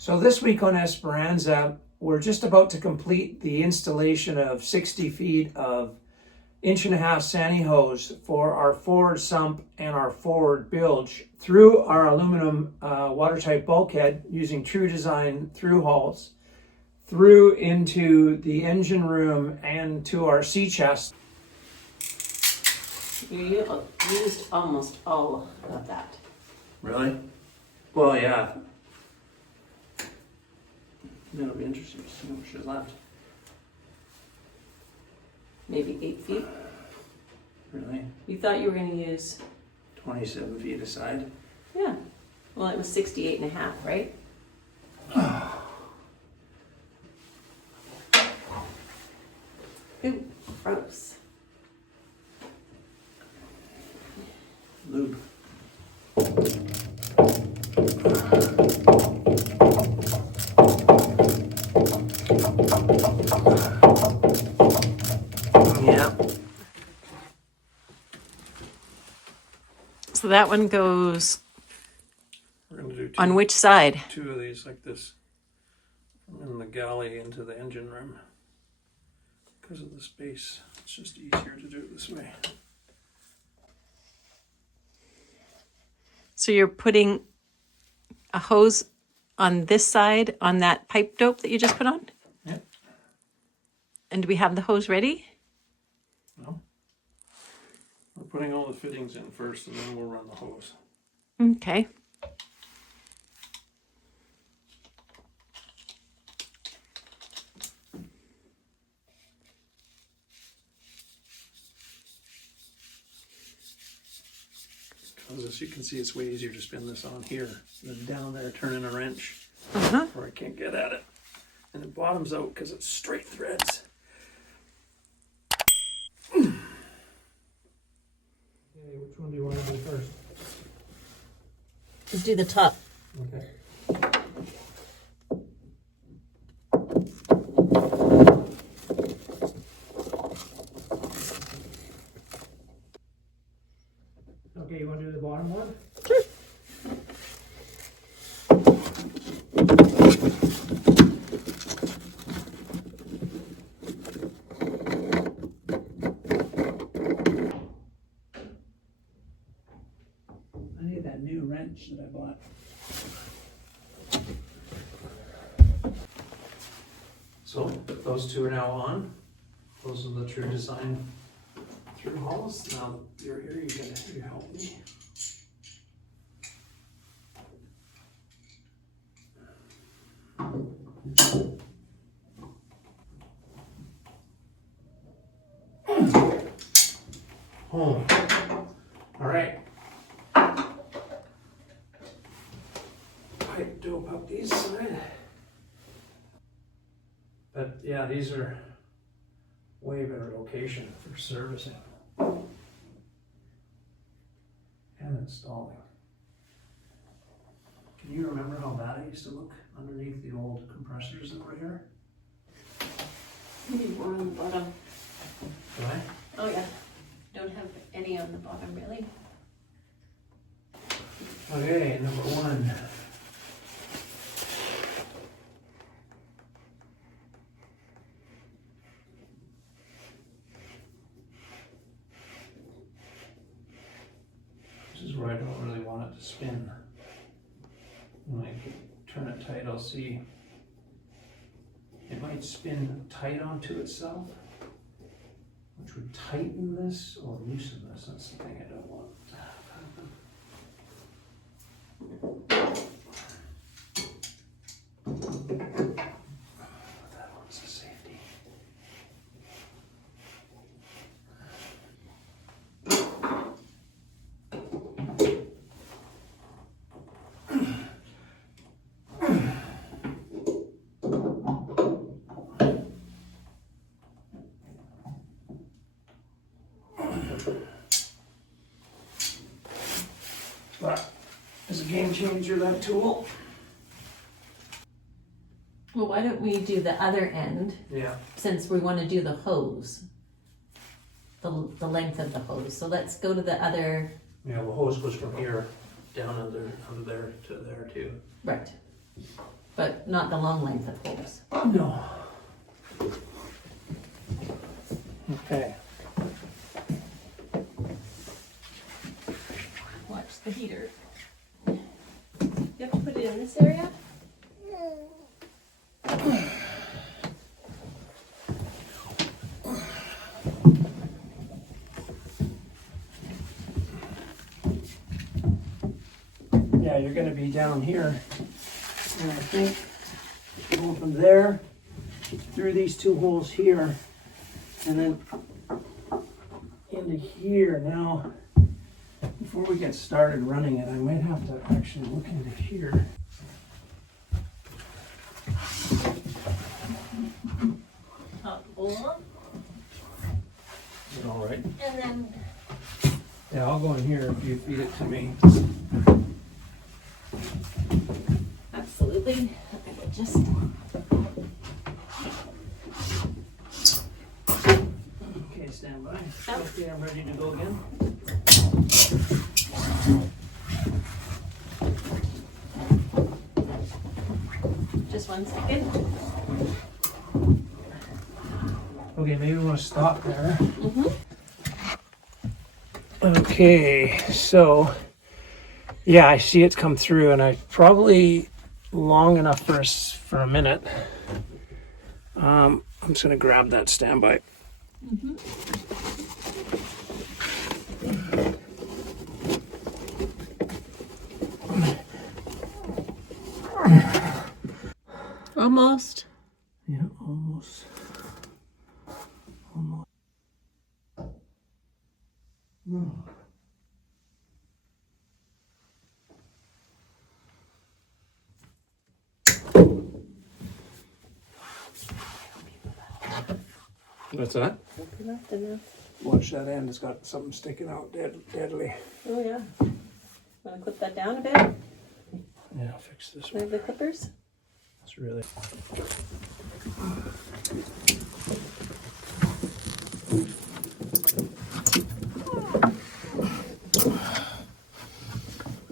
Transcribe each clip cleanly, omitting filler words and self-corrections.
So this week on Esperanza, we're just about to complete the installation of 60 feet of 1.5-inch Sani hose for our forward sump and our forward bilge through our aluminum watertight bulkhead using TruDesign through hulls, through into the engine room and to our sea chest. You used almost all of that. Really? Well, yeah. It'll be interesting to see how much is left. Maybe 8 feet. Really? You thought you were going to use... 27 feet aside. Yeah. Well, it was 68.5, right? Ooh, gross. Lube. Yeah. So that one goes We're going to do on which side? 2 of these like this. From in the galley into the engine room. Because of the space, it's just easier to do it this way. So you're putting a hose on this side on that pipe dope that you just put on? Yep. And do we have the hose ready? No. We're putting all the fittings in first and then we'll run the hose. Okay. Because as you can see, it's way easier to spin this on here than down there turning a wrench where I can't get at it. And it bottoms out because it's straight threads. Okay, which one do you want to do first? Let's do the top. Okay. Okay, you want to do the bottom one? Sure. I need that new wrench that I bought. So those 2 are now on. Those are the TruDesign through hulls. Now you're here, you help me. Oh, all right. Pipe dope up these side. But yeah, these are way better location for servicing and installing. Can you remember how bad it used to look underneath the old compressors that were here? Maybe more on the bottom. Do I? Oh yeah. Don't have any on the bottom really. Okay, number 1. This is where I don't really want it to spin. When I turn it tight, I'll see it might spin tight onto itself, which would tighten this or loosen this. That's the thing I don't want to happen. That one's a safety. But it's a game changer, that tool. Well, why don't we do the other end Yeah. since we want to do the hose? The length of the hose. So let's go to the other. Yeah, well, hose goes from here down under there to there too. Right. but not the long length of hose. No. Okay. Watch the heater. You have to put it in this area? Yeah, you're gonna be down here. And I think go from there through these two holes here and then into here. Now, before we get started running it, I might have to actually look into here. Top hole, Is it all right? and then Yeah, I'll go in here if you feed it to me. absolutely. I will just Okay, stand by. Yep. Okay, I'm ready to go again. just 1 second. Okay, maybe we'll stop there. Mm-hmm. Okay, so yeah, I see it's come through, and I probably long enough for a minute. I'm just gonna grab that standby. Almost. Yeah, almost. Almost. No. What's that? Enough, enough. Watch that end. It's got something sticking out deadly. Oh yeah. Want to clip that down a bit? Yeah, I'll fix this Do I one. have the clippers? It's really.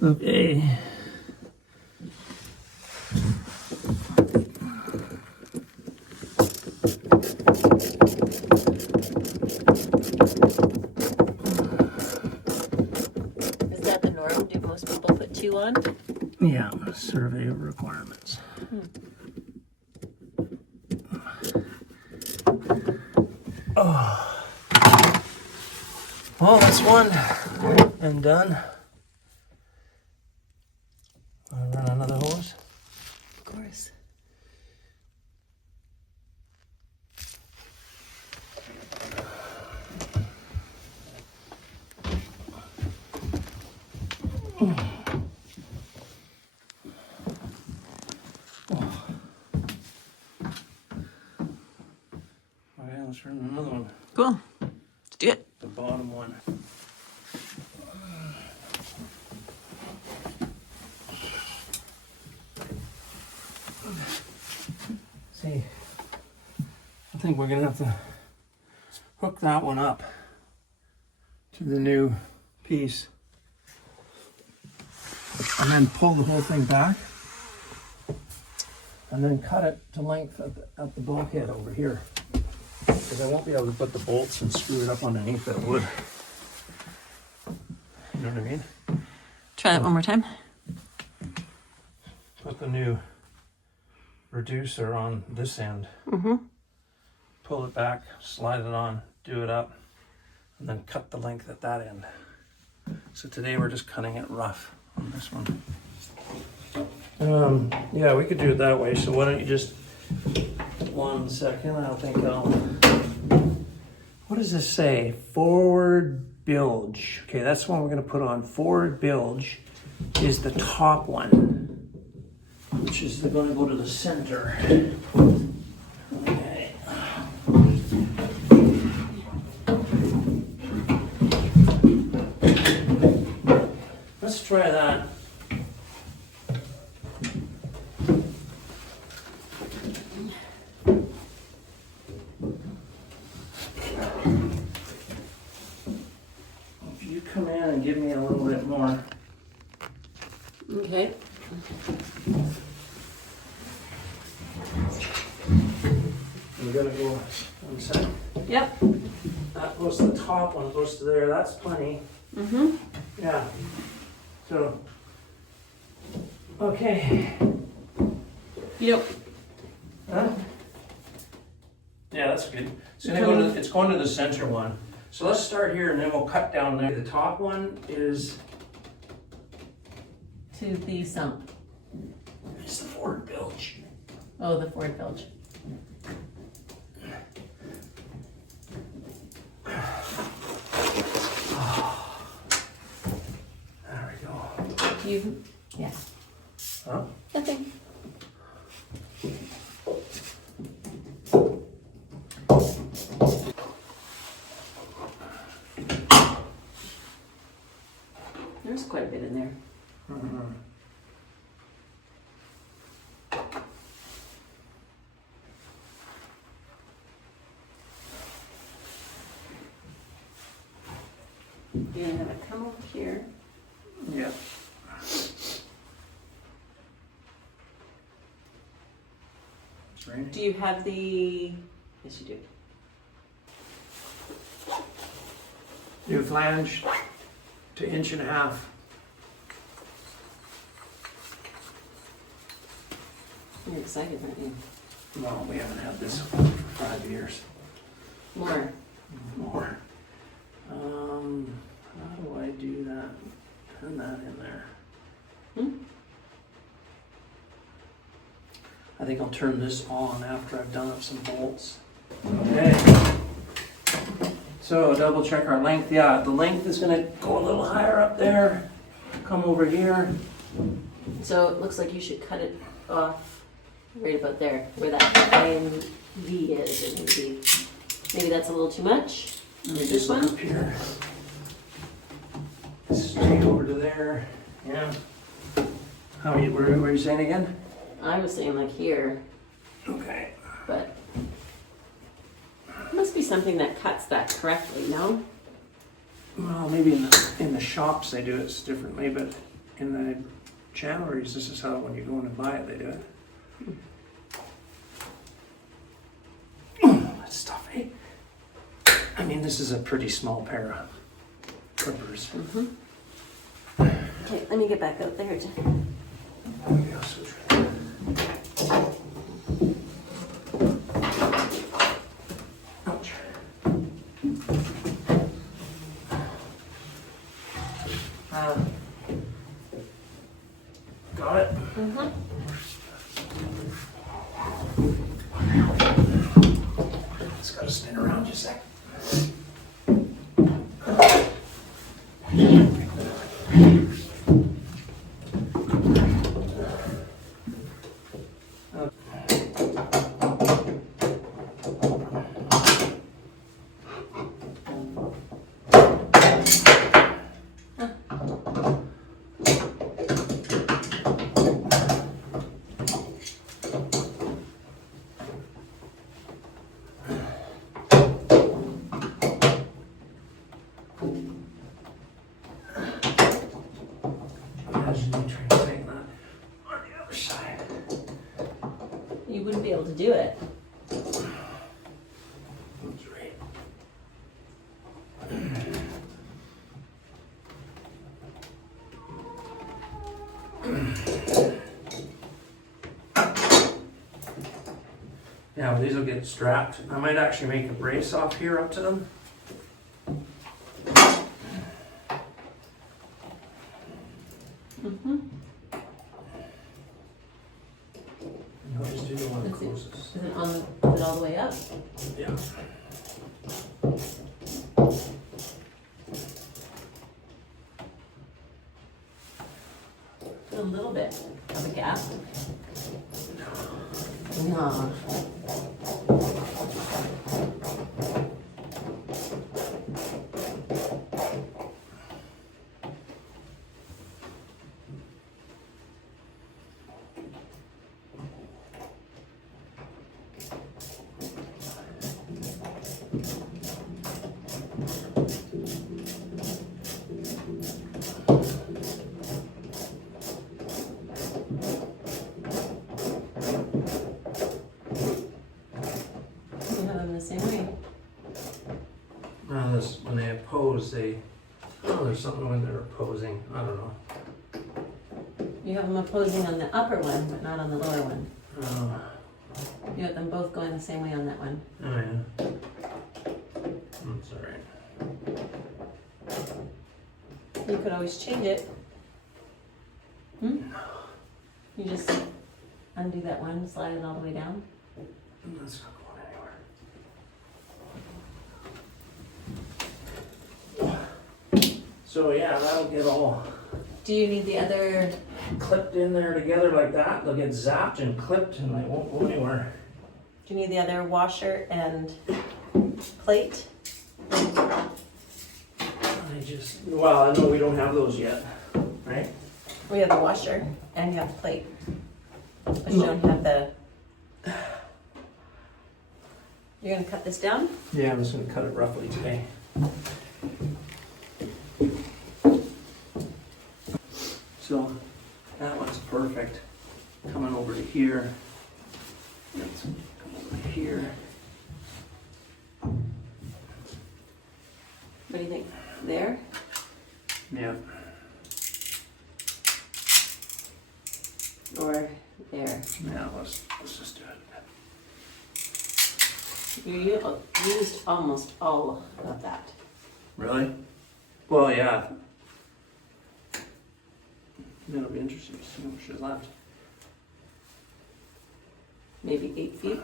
Okay. Is that the norm? Do most people put 2 on? Yeah, survey of requirements. Oh. Well, that's one and done. I'll run another hose. Of course. Okay, let's run another one. Cool. Let's do it. The bottom one. See, I think we're gonna have to hook that one up to the new piece and then pull the whole thing back and then cut it to length at the bulkhead over here, because I won't be able to put the bolts and screw it up underneath that wood. You know what I mean? Try that one more time. Put the new reducer on this end, pull it back, slide it on, do it up, and then cut the length at that end. So today we're just cutting it rough on this one. Yeah, we could do it that way. So why don't you just 1 second? I don't think I'll. What does this say? Forward bilge. Okay, that's the one we're going to put on. Forward bilge is the top one, which is going to go to the center. Okay. Let's try that. If you come in and give me a little bit more. Okay. we gotta go, one sec. Yep. That goes to the top one, goes to there, that's plenty. Mm-hmm. Yeah. So, okay. Yep. Huh? Yeah, that's good. It's going to the center one. So let's start here and then we'll cut down there. The top one is To the sump. the forward bilge. Oh, the forward bilge. There we go. Yeah. Huh? Nothing. There's quite a bit in there. Mm-hmm. You're gonna have it come over here. Yeah. It's raining. Do you have the? Yes, you do. New flange to 1.5 inches. You're excited, aren't you? Well, we haven't had this for 5 years. More. More. How do I do that? Turn that in there. I think I'll turn this on after I've done up some bolts. Okay. So double check our length. Yeah, the length is gonna go a little higher up there. Come over here. So it looks like you should cut it off right about there, where that iron V is. It would be. Maybe that's a little too much. Let me This just look one? up here. Straight over to there. Yeah. How are you, what were you saying again? I was saying like here, Okay. but it must be something that cuts that correctly, no? Well, maybe in the shops they do it differently, but in the chandleries, this is how when you go in and buy it, they do it. That's stuffy. I mean, this is a pretty small pair of clippers. Mm-hmm. Okay, let me get back out there. Maybe I'll switch right there. Ouch. Got it? Mm-hmm. It's got to spin around just a sec. You wouldn't be able to do it. That's right. Yeah, well, these will get strapped. I might actually make a brace off here up to them. Mm-hmm. I'll just do the one Is it- closest. Is it on? Is it all the way up? Yeah. A little bit of a gap. No. suppose they, oh, there's something when they're opposing. I don't know. You have them opposing on the upper one, but not on the lower one. Oh, You have them both going the same way on that one. oh yeah. That's all right. You could always change it. Hmm? You just undo that one, slide it all the way down. That's not going anywhere. So yeah, that'll get all Do you need the other? clipped in there together like that. They'll get zapped and clipped and they won't go anywhere. Do you need the other washer and plate? Well, I know we don't have those yet, right? We have the washer and you have the plate, but you don't have the. You're gonna cut this down? Yeah, I'm just gonna cut it roughly today. So that one's perfect. Coming over to here. Let's come over to here. What do you think? There? Yeah. Or there? Yeah, let's just do it. You used almost all of that. Really? Well, yeah. That'll be interesting to see how much is left. Maybe 8 feet.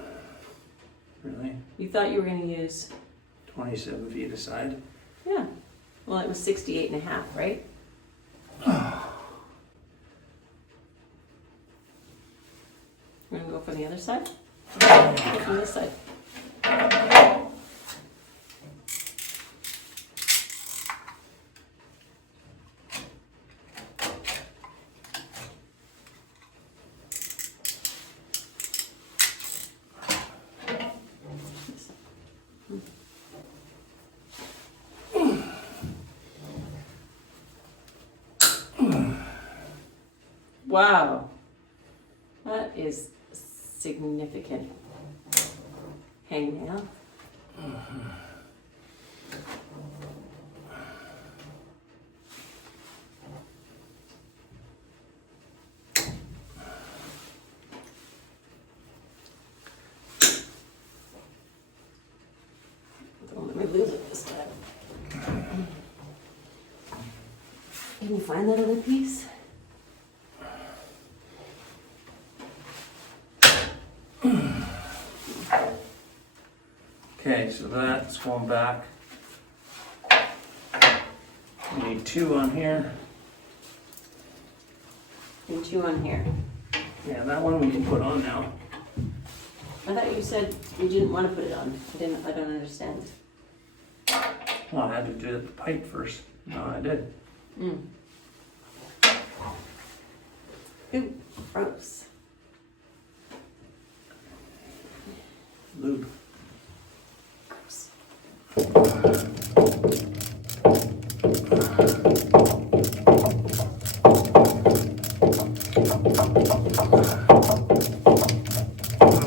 Really? You thought you were gonna use, 27 feet aside. yeah. Well, it was 68 and a half, right? We're gonna go for the other side? Go from this side. Wow, that is significant hangnail. Don't let me lose it this time. Can you find that other piece? Okay, so that's going back. We need 2 on here. And 2 on here. Yeah, that one we can put on now. I thought you said you didn't want to put it on. I don't understand. Well, I had to do the pipe first. No, I did. Ooh, gross. Lube. Gross.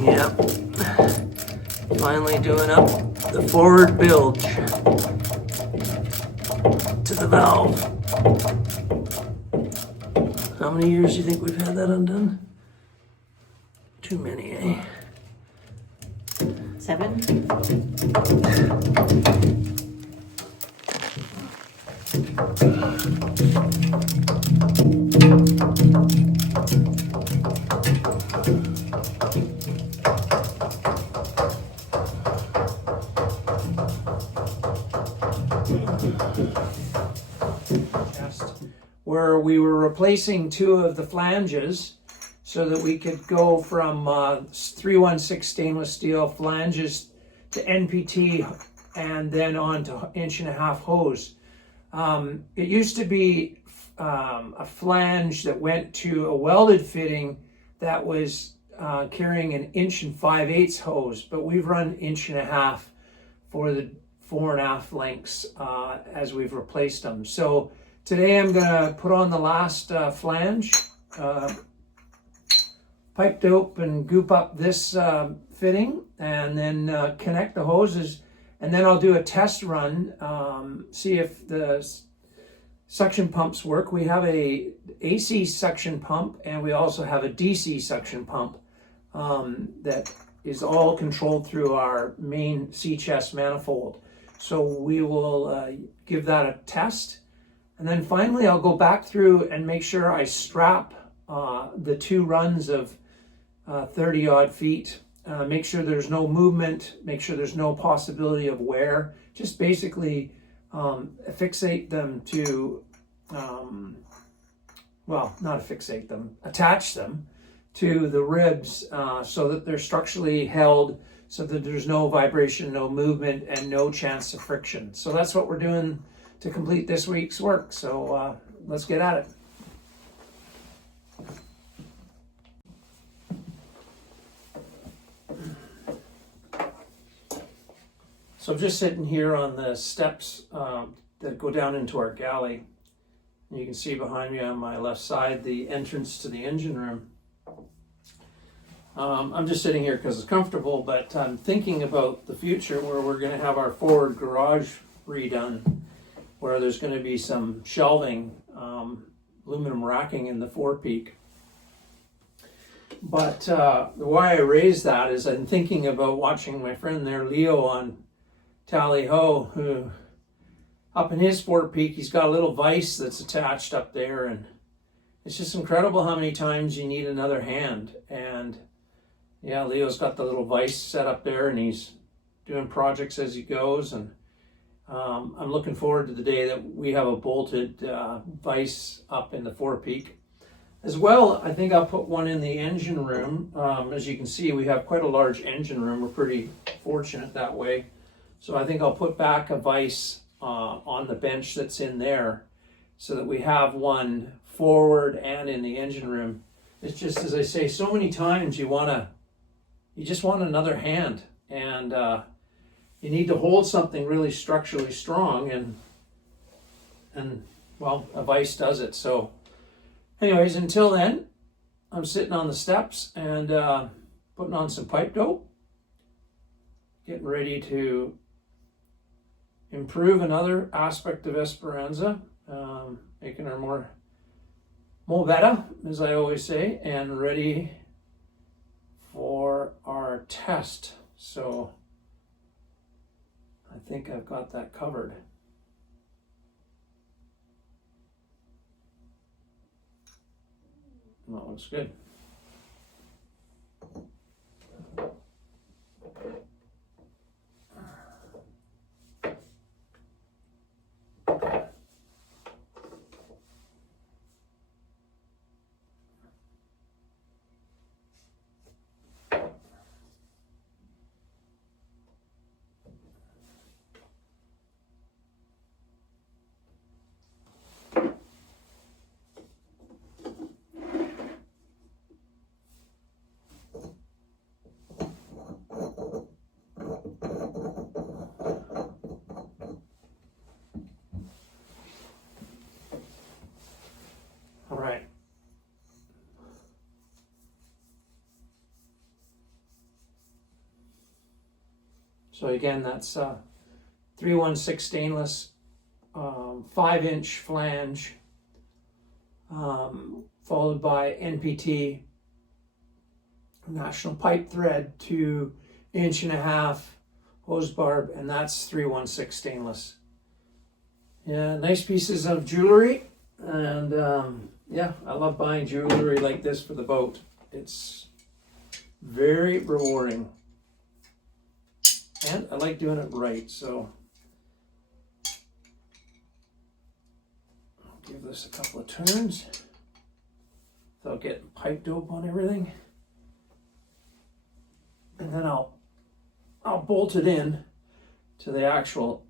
Yep. Finally doing up the forward bilge to the valve. How many years do you think we've had that undone? Too many, eh? 7? Where we were replacing 2 of the flanges so that we could go from 316 stainless steel flanges to NPT and then on to 1.5 inch hose. It used to be a flange that went to a welded fitting that was carrying an 1 5/8 hose, but we've run 1.5 inch for the 4.5 lengths as we've replaced them. So today I'm gonna put on the last flange, pipe dope and goop up this fitting, and then connect the hoses And then I'll do a test run, see if the suction pumps work. We have a AC suction pump, and we also have a DC suction pump that is all controlled through our main sea chest manifold. So we will give that a test. And then finally, I'll go back through and make sure I strap the 2 runs of 30 odd feet. Make sure there's no movement, make sure there's no possibility of wear. Just basically fixate them to, well, not fixate them, attach them to the ribs so that they're structurally held, so that there's no vibration, no movement, and no chance of friction. So that's what we're doing to complete this week's work. So let's get at it. So I'm just sitting here on the steps that go down into our galley. And you can see behind me on my left side the entrance to the engine room. I'm just sitting here because it's comfortable, but I'm thinking about the future where we're going to have our forward garage redone, where there's going to be some shelving, aluminum racking in the forepeak. But why I raise that is I'm thinking about watching my friend there, Leo, on Tally Ho, who up in his forepeak, he's got a little vise that's attached up there, and it's just incredible how many times you need another hand. And yeah, Leo's got the little vise set up there, and he's doing projects as he goes. And I'm looking forward to the day that we have a bolted vise up in the forepeak. As well, I think I'll put one in the engine room. As you can see, we have quite a large engine room. We're pretty fortunate that way. So I think I'll put back a vise on the bench that's in there so that we have one forward and in the engine room. It's just, as I say, so many times you just want another hand, and you need to hold something really structurally strong, and well, a vise does it. So anyways, until then, I'm sitting on the steps and putting on some pipe dope, getting ready to improve another aspect of Esperanza, making her more better, as I always say, and ready for our test. So I think I've got that covered. That looks good. All right. So again, that's 316 stainless, 5-inch flange, followed by NPT, National Pipe Thread, to 1.5-inch hose barb, and that's 316 stainless. Yeah, nice pieces of jewelry, and yeah, I love buying jewelry like this for the boat. It's very rewarding. And I like doing it right, so I'll give this a couple of turns without getting pipe dope on everything. And then I'll bolt it in to the actual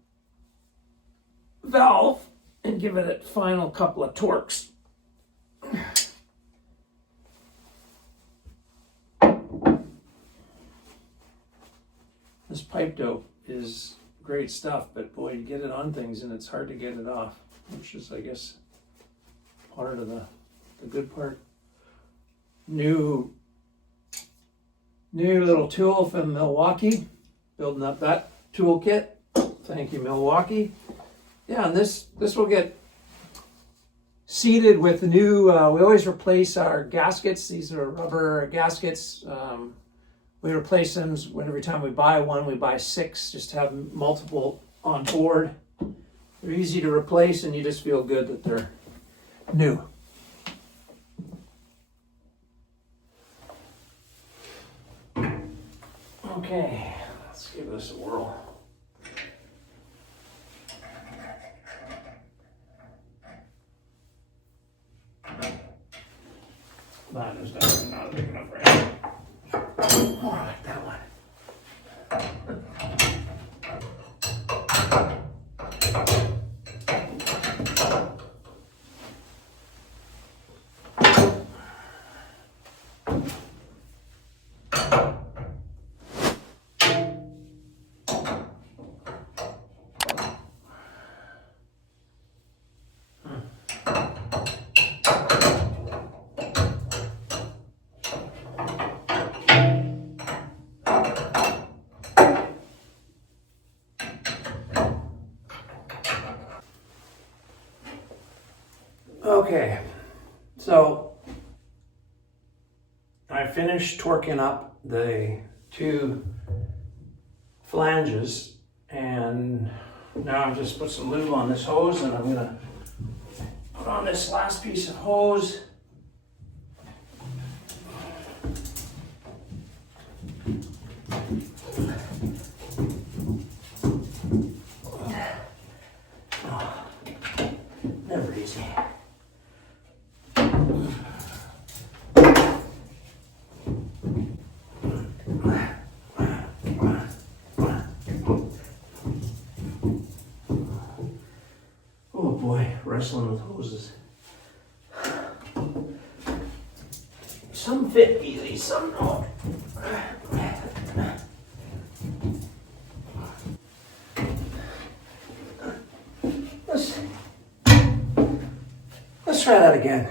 valve and give it a final couple of torques. This pipe dope is great stuff, but boy, you get it on things and it's hard to get it off, which is, I guess, part of the good part. New little tool from Milwaukee, building up that toolkit. Thank you, Milwaukee. Yeah, and this will get seated with the new, we always replace our gaskets. These are rubber gaskets. We replace them every time we buy one. We buy 6 just to have multiple on board. They're easy to replace and you just feel good that they're new. Okay, let's give this a whirl. That is definitely not big enough right now. Oh, I like that one. Okay, so I finished torquing up the 2 flanges, and now I'm just put some lube on this hose, and I'm gonna put on this last piece of hose. Oh, never easy. Oh boy, wrestling with hoses. Some fit easy, some don't. Let's try that again.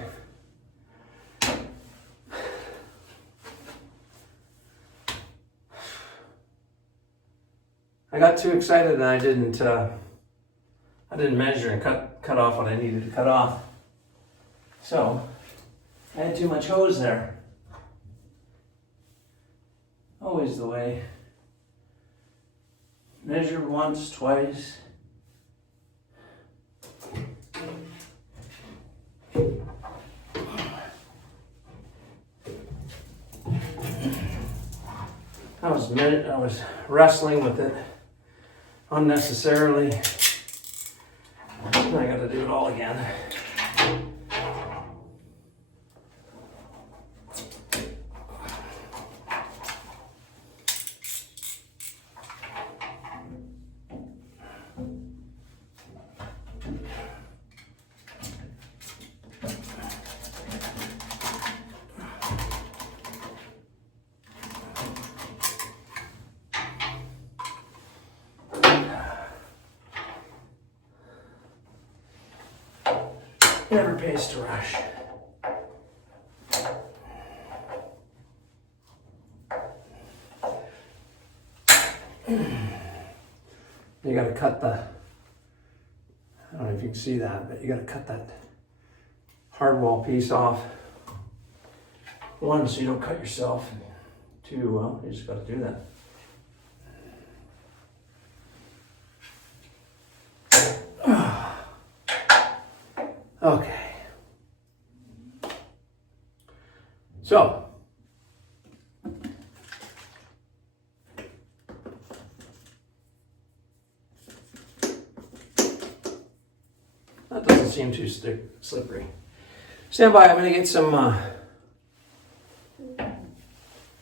I got too excited and I didn't measure and cut off what I needed to cut off. So I had too much hose there. Always the way. Measure once, twice. I was wrestling with it unnecessarily. I got to do it all again. Never pays to rush. You gotta cut the, I don't know if you can see that, but you gotta cut that hardwall piece off. 1, so you don't cut yourself. 2, well, you just gotta do that. Okay. So, that doesn't seem too slippery. Stand by, I'm going to get some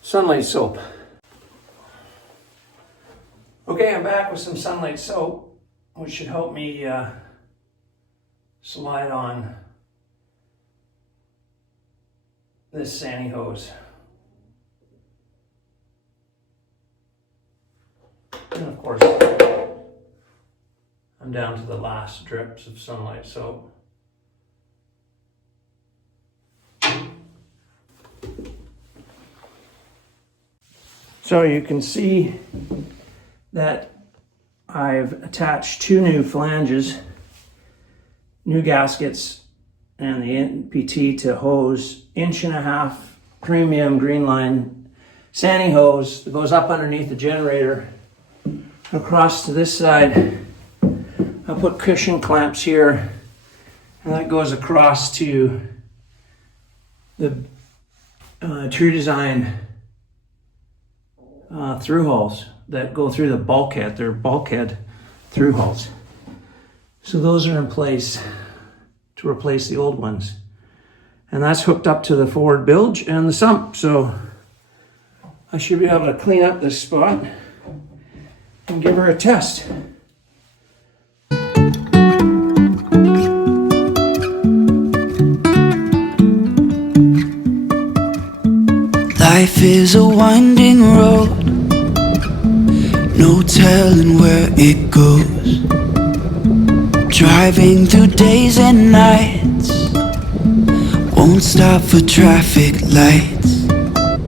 Sunlight soap. Okay, I'm back with some Sunlight soap, which should help me slide on this Sani hose. And of course, I'm down to the last drips of Sunlight soap. So you can see that I've attached 2 new flanges, new gaskets, and the NPT to hose, 1.5" premium Greenline Sani hose that goes up underneath the generator. Across to this side, I'll put cushion clamps here, and that goes across to the TruDesign through holes that go through the bulkhead. They're bulkhead through holes. So those are in place to replace the old ones. And that's hooked up to the forward bilge and the sump. So I should be able to clean up this spot and give her a test. Life is a winding road, no telling where it goes. Driving through days and nights, won't stop for traffic lights.